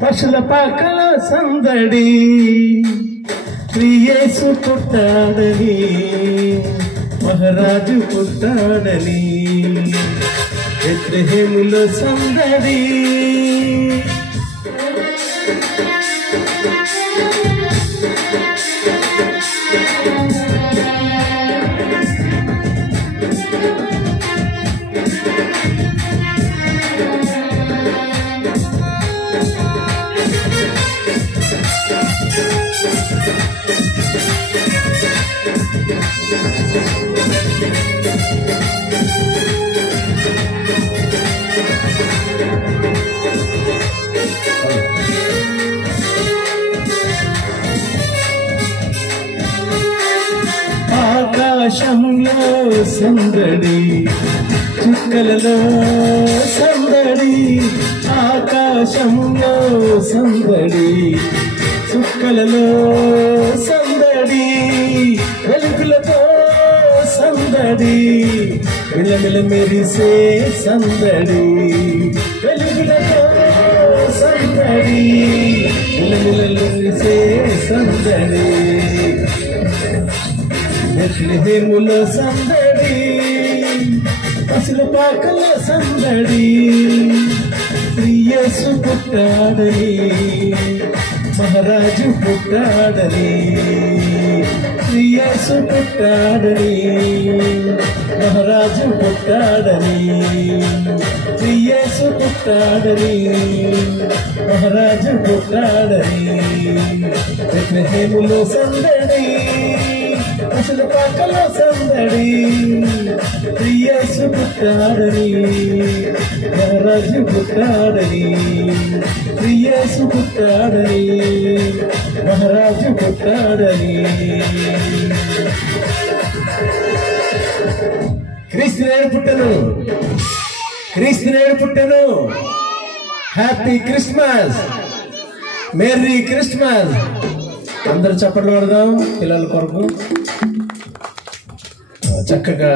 పశుల పాకల సందడి యేసు పుట్టాడని మహారాజు పుట్టాడని బెత్లెహేములో సందడి ఆకాశంలో సందడి చుక్కలలో సందడి ఆకాశంలో సందడి చుక్కలలో సందడి వెలుగులతో సందడి మిలమిల మెరిసే సందడి వెలుగులతో సందడి మిలమిల మెరిసే సందడి బెత్లెహేములో సందడి పశుల పాకల సందడి యేసు పుట్టాడని మహారాజు పుట్టాడని యేసు పుట్టాడని మహారాజు పుట్టాడని యేసు పుట్టాడని మహారాజు పుట్టాడని బెత్లెహేములో సందడి పశుల పాకల సందడి యేసు పుట్టాడని మహారాజు పుట్టాడని యేసు పుట్టాడని మహారాజు పుట్టాడని క్రీస్తునేడు పుట్టెను క్రీస్తునేడు పుట్టెను హ్యాపీ క్రిస్మస్ మెర్రీ క్రిస్మస్ అందరూ చప్పట్లు పడదాం పిల్లల కొరకు చక్కగా